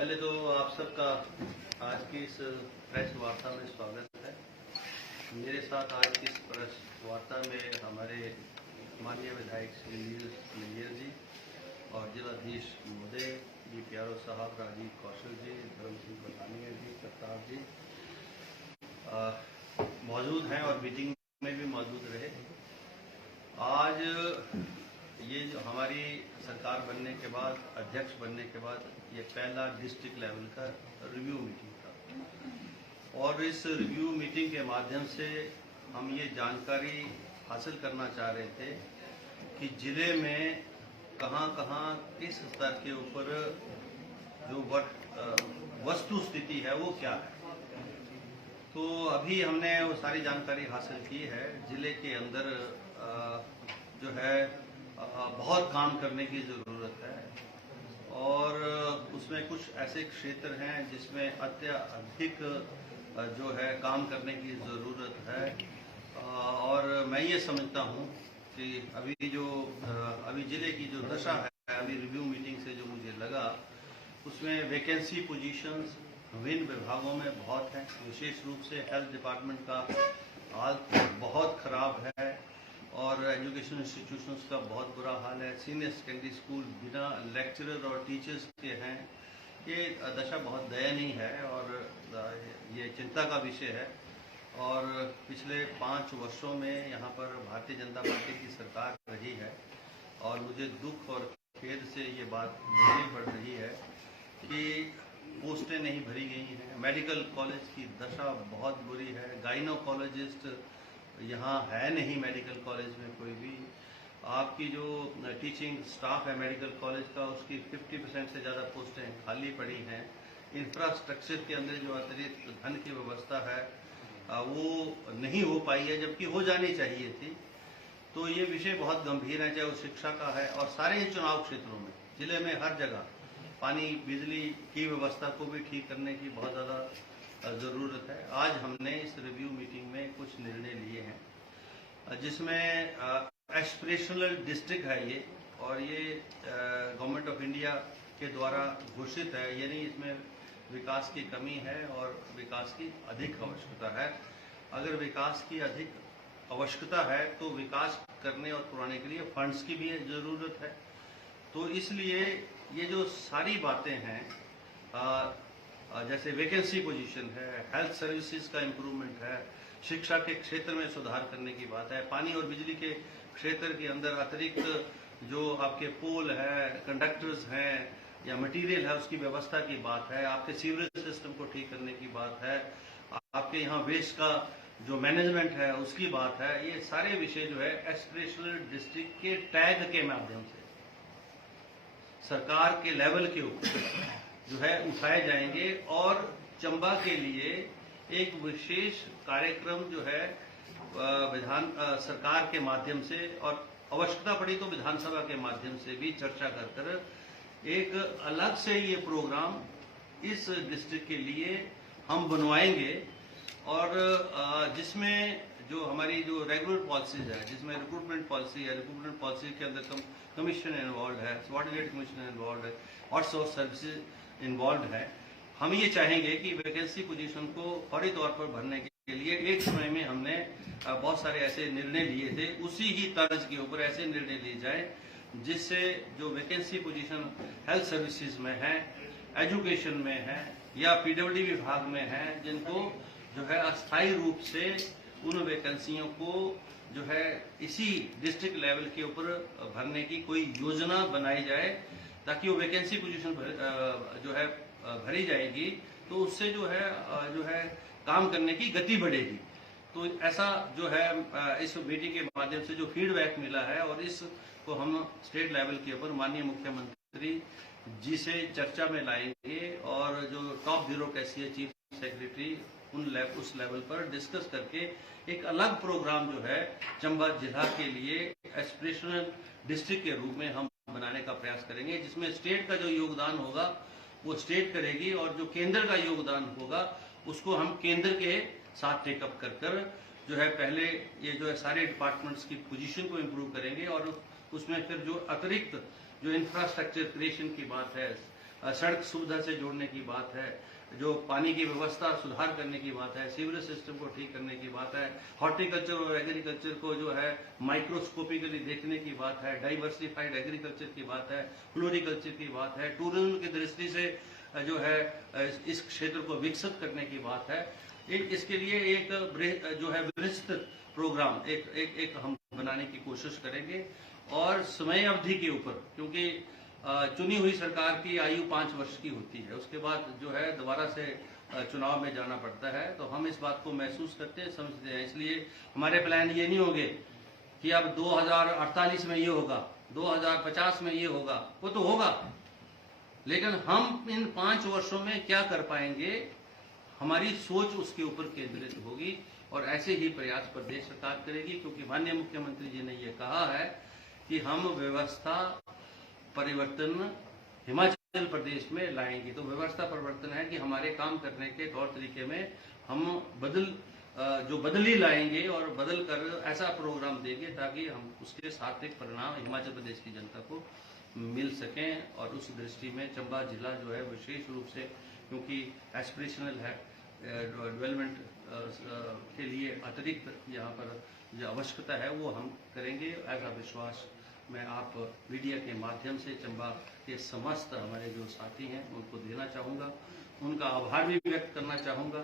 पहले तो आप सबका आज की इस प्रेस वार्ता में स्वागत है। मेरे साथ आज की इस प्रेस वार्ता में हमारे माननीय विधायक श्री नैयर जी और जिलाधीश महोदय जी, प्यारो साहब, राजीव कौशल जी, धर्म सिंह पठानिया जी, प्रताप जी मौजूद हैं और मीटिंग में भी मौजूद रहे। आज ये जो हमारी सरकार बनने के बाद, अध्यक्ष बनने के बाद, ये पहला डिस्ट्रिक्ट लेवल का रिव्यू मीटिंग था और इस रिव्यू मीटिंग के माध्यम से हम ये जानकारी हासिल करना चाह रहे थे कि जिले में कहां-कहां किस स्तर के ऊपर जो वस्तु स्थिति है वो क्या है। तो अभी हमने वो सारी जानकारी हासिल की है। जिले के अंदर जो है बहुत काम करने की ज़रूरत है और उसमें कुछ ऐसे क्षेत्र हैं जिसमें अत्यधिक जो है काम करने की ज़रूरत है और मैं ये समझता हूँ कि अभी जिले की जो दशा है, अभी रिव्यू मीटिंग से जो मुझे लगा उसमें वैकेंसी पोजीशंस विभिन्न विभागों में बहुत हैं। विशेष रूप से हेल्थ डिपार्टमेंट का हाल बहुत ख़राब है और एजुकेशन इंस्टीट्यूशंस का बहुत बुरा हाल है। सीनियर सेकेंडरी स्कूल बिना लेक्चरर और टीचर्स के हैं। ये दशा बहुत दयनीय है और ये चिंता का विषय है। और पिछले 5 वर्षों में यहाँ पर भारतीय जनता पार्टी की सरकार रही है और मुझे दुख और खेद से ये बात बोलनी पड़ रही है कि पोस्टें नहीं भरी गई हैं। मेडिकल कॉलेज की दशा बहुत बुरी है। गाइनोकोलॉजिस्ट यहाँ है नहीं, मेडिकल कॉलेज में कोई भी। आपकी जो टीचिंग स्टाफ है मेडिकल कॉलेज का, उसकी 50% से ज़्यादा पोस्टें खाली पड़ी हैं। इंफ्रास्ट्रक्चर के अंदर जो अतिरिक्त धन की व्यवस्था है वो नहीं हो पाई है, जबकि हो जानी चाहिए थी। तो ये विषय बहुत गंभीर है, चाहे वो शिक्षा का है और सारे ही चुनाव क्षेत्रों में, जिले में हर जगह पानी बिजली की व्यवस्था को भी ठीक करने की बहुत ज़्यादा ज़रूरत है। आज हमने इस रिव्यू मीटिंग में कुछ निर्णय लिए हैं जिसमें एस्पिरेशनल डिस्ट्रिक्ट है ये, और ये गवर्नमेंट ऑफ इंडिया के द्वारा घोषित है। यानी इसमें विकास की कमी है और विकास की अधिक आवश्यकता है। अगर विकास की अधिक आवश्यकता है तो विकास करने और पुराने के लिए फंड्स की भी ज़रूरत है। तो इसलिए ये जो सारी बातें हैं, जैसे वैकेंसी पोजीशन है, हेल्थ सर्विसेज का इम्प्रूवमेंट है, शिक्षा के क्षेत्र में सुधार करने की बात है, पानी और बिजली के क्षेत्र के अंदर अतिरिक्त जो आपके पोल है, कंडक्टर्स हैं या मटेरियल है, उसकी व्यवस्था की बात है, आपके सीवरेज सिस्टम को ठीक करने की बात है, आपके यहाँ वेस्ट का जो मैनेजमेंट है उसकी बात है। ये सारे विषय जो है एस्पिरेशनल डिस्ट्रिक्ट के टैग के माध्यम से सरकार के लेवल के ऊपर जो है उठाए जाएंगे और चंबा के लिए एक विशेष कार्यक्रम जो है सरकार के माध्यम से और आवश्यकता पड़ी तो विधानसभा के माध्यम से भी चर्चा कर एक अलग से ये प्रोग्राम इस डिस्ट्रिक्ट के लिए हम बनवाएंगे और जिसमें जो हमारी जो रेगुलर पॉलिसीज है, जिसमें रिक्रूटमेंट पॉलिसी है, रिक्रूटमेंट पॉलिसी के अंदर कमीशन इन्वॉल्व है, सबऑर्डिनेट कमीशन इन्वॉल्व है, आउटसोर्स सर्विसेज इन्वॉल्व है। हम ये चाहेंगे कि वैकेंसी पोजीशन को फौरी तौर पर भरने के लिए एक समय में हमने बहुत सारे ऐसे निर्णय लिए थे, उसी ही तर्ज के ऊपर ऐसे निर्णय लिए जाए जिससे जो वैकेंसी पोजीशन हेल्थ सर्विसेज में है, एजुकेशन में है या पीडब्ल्यूडी विभाग में है, जिनको जो है अस्थायी रूप से उन वैकेंसियों को जो है इसी डिस्ट्रिक्ट लेवल के ऊपर भरने की कोई योजना बनाई जाए, ताकि वो वैकेंसी पोजीशन जो है भरी जाएगी तो उससे जो है काम करने की गति बढ़ेगी। तो ऐसा जो है इस मीटिंग के माध्यम से जो फीडबैक मिला है और इसको हम स्टेट लेवल के ऊपर माननीय मुख्यमंत्री जी से चर्चा में लाएंगे और जो टॉप ब्यूरोक्रेसी है, चीफ सेक्रेटरी, उस लेवल पर डिस्कस करके एक अलग प्रोग्राम जो है चंबा जिला के लिए एस्पिरेशनल डिस्ट्रिक्ट के रूप में हम बनाने का प्रयास करेंगे, जिसमें स्टेट का जो योगदान होगा वो स्टेट करेगी और जो केंद्र का योगदान होगा उसको हम केंद्र के साथ टेकअप कर जो है पहले ये जो है सारे डिपार्टमेंट्स की पोजीशन को इम्प्रूव करेंगे और उसमें फिर जो अतिरिक्त जो इंफ्रास्ट्रक्चर क्रिएशन की बात है, सड़क सुविधा से जोड़ने की बात है, जो पानी की व्यवस्था सुधार करने की बात है, सीवरेज सिस्टम को ठीक करने की बात है, हॉर्टिकल्चर और एग्रीकल्चर को जो है माइक्रोस्कोपिकली देखने की बात है, डाइवर्सिफाइड एग्रीकल्चर की बात है, फ्लोरिकल्चर की बात है, टूरिज्म की दृष्टि से जो है इस क्षेत्र को विकसित करने की बात है। इसके लिए एक जो है विस्तृत प्रोग्राम एक हम बनाने की कोशिश करेंगे और समय अवधि के ऊपर, क्योंकि चुनी हुई सरकार की आयु 5 वर्ष की होती है, उसके बाद जो है दोबारा से चुनाव में जाना पड़ता है। तो हम इस बात को महसूस करते हैं, समझते हैं, इसलिए हमारे प्लान ये नहीं होंगे कि अब 2048 में ये होगा, 2050 में ये होगा, वो तो होगा, लेकिन हम इन 5 वर्षों में क्या कर पाएंगे, हमारी सोच उसके ऊपर केंद्रित होगी और ऐसे ही प्रयास प्रदेश सरकार करेगी, क्योंकि माननीय मुख्यमंत्री जी ने ये कहा है कि हम व्यवस्था परिवर्तन हिमाचल प्रदेश में लाएंगे। तो व्यवस्था परिवर्तन है कि हमारे काम करने के तौर तरीके में हम बदली लाएंगे और बदल कर ऐसा प्रोग्राम देंगे ताकि हम उसके सार्थक परिणाम हिमाचल प्रदेश की जनता को मिल सकें। और उस दृष्टि में चंबा जिला जो है विशेष रूप से, क्योंकि एस्पिरेशनल है, डेवलपमेंट के लिए अतिरिक्त यहाँ पर जो आवश्यकता है वो हम करेंगे। ऐसा विश्वास मैं आप मीडिया के माध्यम से चंबा के समस्त हमारे जो साथी हैं उनको देना चाहूँगा। उनका आभार भी व्यक्त करना चाहूँगा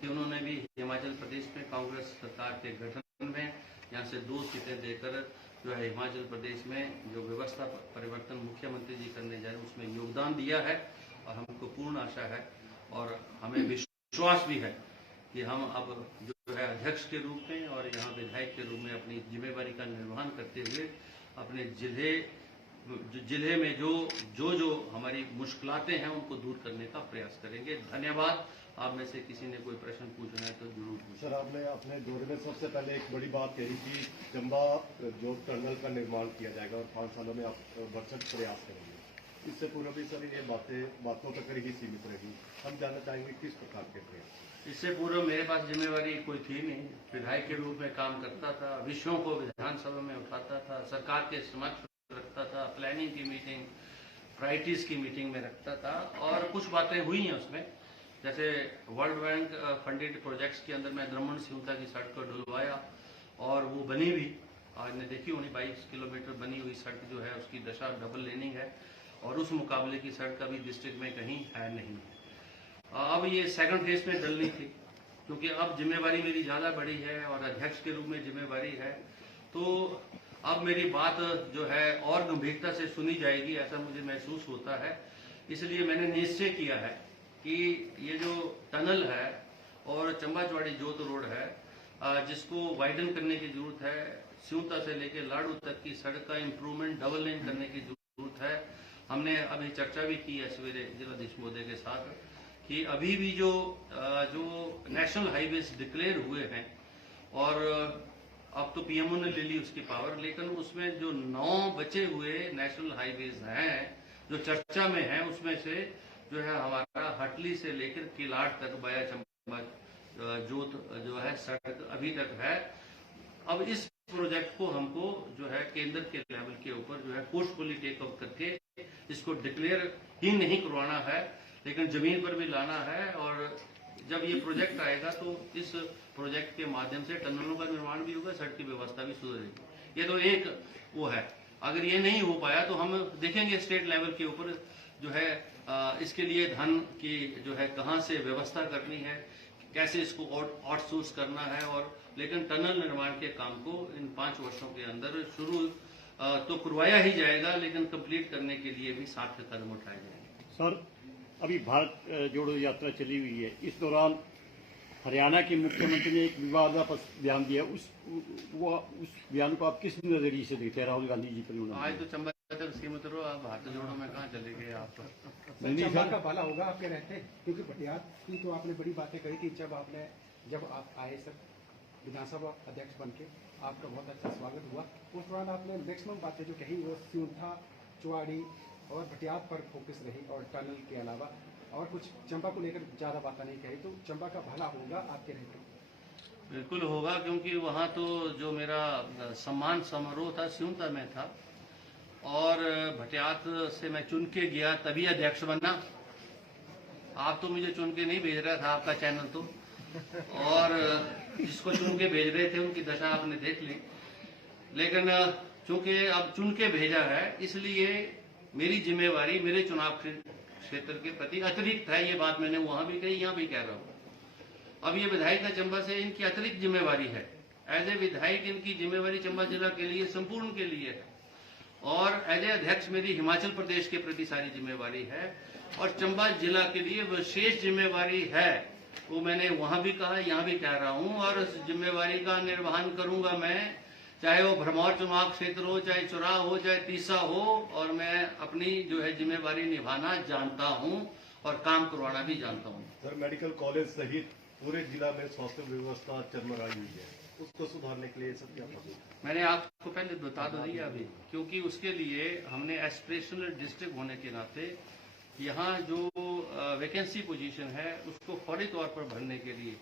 कि उन्होंने भी हिमाचल प्रदेश में कांग्रेस सरकार के गठन में यहाँ से 2 सीटें देकर जो है हिमाचल प्रदेश में जो व्यवस्था परिवर्तन मुख्यमंत्री जी करने जा रहे हैं उसमें योगदान दिया है। और हमको पूर्ण आशा है और हमें विश्वास भी है कि हम अब जो है अध्यक्ष के रूप में और यहाँ विधायक के रूप में अपनी जिम्मेवारी का निर्वहन करते हुए अपने जिले में जो हमारी मुश्किलातें हैं उनको दूर करने का प्रयास करेंगे। धन्यवाद। आप में से किसी ने कोई प्रश्न पूछना है तो जरूर पूछें। सर, आपने अपने दौरे में सबसे पहले एक बड़ी बात कही कि चंबा जो टनल का निर्माण किया जाएगा और 5 सालों में आप भरसक प्रयास करेंगे। इससे पूर्व भी सर ये बातों तक ही सीमित रहेगी। हम जानना चाहेंगे किस प्रकार के प्रयास। इससे पूर्व मेरे पास जिम्मेवारी कोई थी नहीं, विधायक के रूप में काम करता था, विषयों को विधानसभा में उठाता था, सरकार के समक्ष रखता था, प्लानिंग की मीटिंग, प्रायोरिटीज की मीटिंग में रखता था। और कुछ बातें हुई हैं उसमें, जैसे वर्ल्ड बैंक फंडेड प्रोजेक्ट्स के अंदर मैं द्रमण सिउता की सड़क को डुलवाया और वो बनी भी, आज ने देखी होनी 22 किलोमीटर बनी हुई सड़क जो है उसकी दशा डबल लेनिंग है और उस मुकाबले की सड़क अभी डिस्ट्रिक्ट में कहीं है नहीं। अब ये सेकंड फेज में डलनी थी, क्योंकि अब जिम्मेवारी मेरी ज़्यादा बड़ी है और अध्यक्ष के रूप में जिम्मेवारी है, तो अब मेरी बात जो है और गंभीरता से सुनी जाएगी, ऐसा मुझे महसूस होता है। इसलिए मैंने निश्चय किया है कि ये जो टनल है और चंबा चौड़ी जोत रोड है, जिसको वाइडन करने की जरूरत है, सिउता से लेकर लाड़ू तक की सड़क का इम्प्रूवमेंट डबल लेन करने की जरूरत है। हमने अभी चर्चा भी की है सवेरे जिलाधीश महोदय के साथ कि अभी भी जो नेशनल हाईवेज डिक्लेयर हुए हैं और अब तो पीएमओ ने ले ली उसकी पावर, लेकिन उसमें जो 9 बचे हुए नेशनल हाईवेज हैं जो चर्चा में हैं, उसमें से जो है हमारा हटली से लेकर किलाड़ तक बाया चंबा जोत जो है सड़क अभी तक है। अब इस प्रोजेक्ट को हमको जो है केंद्र के लेवल के ऊपर जो है फोर्सफुली टेक अप करके इसको डिक्लेयर ही नहीं करवाना है, लेकिन जमीन पर भी लाना है। और जब ये प्रोजेक्ट आएगा तो इस प्रोजेक्ट के माध्यम से टनलों का निर्माण भी होगा, सड़क की व्यवस्था भी सुधरेगी। ये तो एक वो है। अगर ये नहीं हो पाया तो हम देखेंगे स्टेट लेवल के ऊपर जो है इसके लिए धन की जो है कहाँ से व्यवस्था करनी है, कैसे इसको आउटसोर्स करना है। और लेकिन टनल निर्माण के काम को इन 5 वर्षों के अंदर शुरू तो करवाया ही जाएगा, लेकिन कंप्लीट करने के लिए भी सार्थक कदम उठाए जाएंगे। सर, अभी भारत जोड़ो यात्रा चली हुई है, इस दौरान हरियाणा के मुख्यमंत्री ने एक विवादास्पद बयान दिया, उस बयान को आप किस नजरिए से देखते हैं? राहुल गांधी जी पर आज तो चंबा तक सीमित रहो, आप भारत जोड़ो में कहाँ चले गए आप? चंबा का भला होगा आपके रहते, क्योंकि भटियात की तो आपने बड़ी बातें कही थी। जब आप आए सर विधानसभा अध्यक्ष बन के, आपका बहुत अच्छा स्वागत हुआ। उस दौरान आपने मैक्सिमम बातें जो कही वो सिउंथा, चुवाड़ी और भटियात पर फोकस रही और टनल के अलावा और कुछ चंबा को लेकर ज़्यादा बातें नहीं कही। तो चंबा का भला होगा आपके रहते? बिल्कुल होगा, क्योंकि वहाँ तो जो मेरा सम्मान समारोह था सिउंता में था और भटियात से मैं चुन के गया तभी अध्यक्ष बना। आप तो मुझे चुन के नहीं भेज रहा था, आपका चैनल तो, और जिसको चुन के भेज रहे थे उनकी दशा आपने देख ली। लेकिन चूंकि अब चुन के भेजा है, इसलिए मेरी जिम्मेवारी मेरे चुनाव क्षेत्र के प्रति अतिरिक्त है। ये बात मैंने वहां भी कही, यहाँ भी कह रहा हूँ। अब ये विधायिका चंबा से इनकी अतिरिक्त जिम्मेवारी है। एज ए विधायक इनकी जिम्मेवारी चंबा जिला के लिए संपूर्ण के लिए है, और एज ए अध्यक्ष मेरी हिमाचल प्रदेश के प्रति सारी जिम्मेवारी है, और चंबा जिला के लिए विशेष जिम्मेवारी है। वो मैंने वहां भी कहा, यहाँ भी कह रहा हूँ, और उस जिम्मेवारी का निर्वहन करूंगा मैं, चाहे वो भरमौर चुनाव क्षेत्र हो, चाहे चुराह हो, चाहे तीसा हो, और मैं अपनी जो है जिम्मेवारी निभाना जानता हूँ और काम करवाना भी जानता हूँ। सर, मेडिकल कॉलेज सहित पूरे जिला में स्वास्थ्य व्यवस्था चरमराई हुई है, उसको सुधारने के लिए सब क्या करना है? मैंने आपको पहले बता दो दिया अभी, क्योंकि उसके लिए हमने एस्पिरेशनल डिस्ट्रिक्ट होने के नाते यहाँ जो वैकेंसी पोजीशन है उसको फौरी तौर पर भरने के लिए,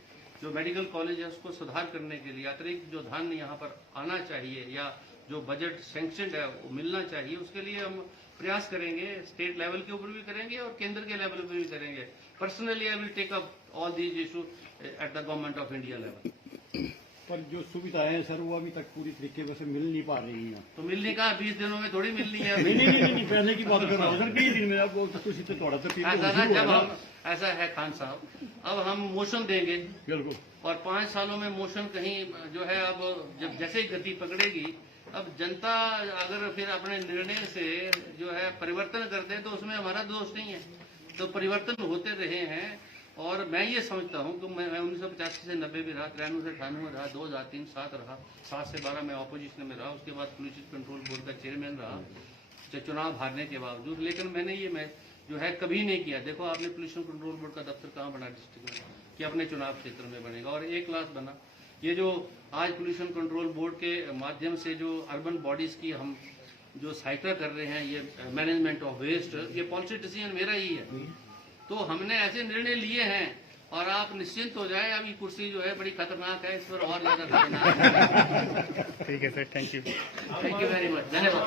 जो मेडिकल कॉलेज है उसको सुधार करने के लिए अतिरिक्त जो धन यहाँ पर आना चाहिए या जो बजट सैंक्शनड है वो मिलना चाहिए, उसके लिए हम प्रयास करेंगे। स्टेट लेवल के ऊपर भी करेंगे और केंद्र के लेवल पर भी करेंगे। Personally I will take up all these issue at the government of India level. पर जो सुविधाएं हैं सर वो अभी तक पूरी तरीके से मिल नहीं पा रही हैं। तो मिलने का 20 दिनों में थोड़ी मिलनी है। नहीं, पहले की बात कर रहा हूँ सर, कई दिन में आपको कुछ तो थोड़ा सा ऐसा ना, जब हम ऐसा है खान साहब, अब हम मोशन देंगे बिल्कुल, और 5 सालों में मोशन कहीं जो है अब जब जैसे ही गति पकड़ेगी, अब जनता अगर फिर अपने निर्णय से जो है परिवर्तन कर दे तो उसमें हमारा दोष नहीं है। तो परिवर्तन होते रहे हैं, और मैं ये समझता हूँ कि मैं 1985 से 90 भी रहा, 93 से 98 रहा, 2003 7 रहा, 7 से 12 में ऑपोजिशन में रहा, उसके बाद पोल्यूशन कंट्रोल बोर्ड का चेयरमैन रहा चुनाव हारने के बावजूद। लेकिन मैंने ये मैं जो है कभी नहीं किया। देखो आपने पोल्यूशन कंट्रोल बोर्ड का दफ्तर कहाँ बना डिस्ट्रिक्ट में कि अपने चुनाव क्षेत्र में बनेगा, और A क्लास बना। ये जो आज पोल्यूशन कंट्रोल बोर्ड के माध्यम से जो अर्बन बॉडीज की हम जो सहायता कर रहे हैं, ये मैनेजमेंट ऑफ वेस्ट, ये पॉलिसी डिसीजन मेरा ही है। तो हमने ऐसे निर्णय लिए हैं, और आप निश्चिंत हो जाए, अभी कुर्सी जो है बड़ी खतरनाक है, इस पर और ज्यादा खतरनाक। ठीक है sir, thank you thank you very much, धन्यवाद।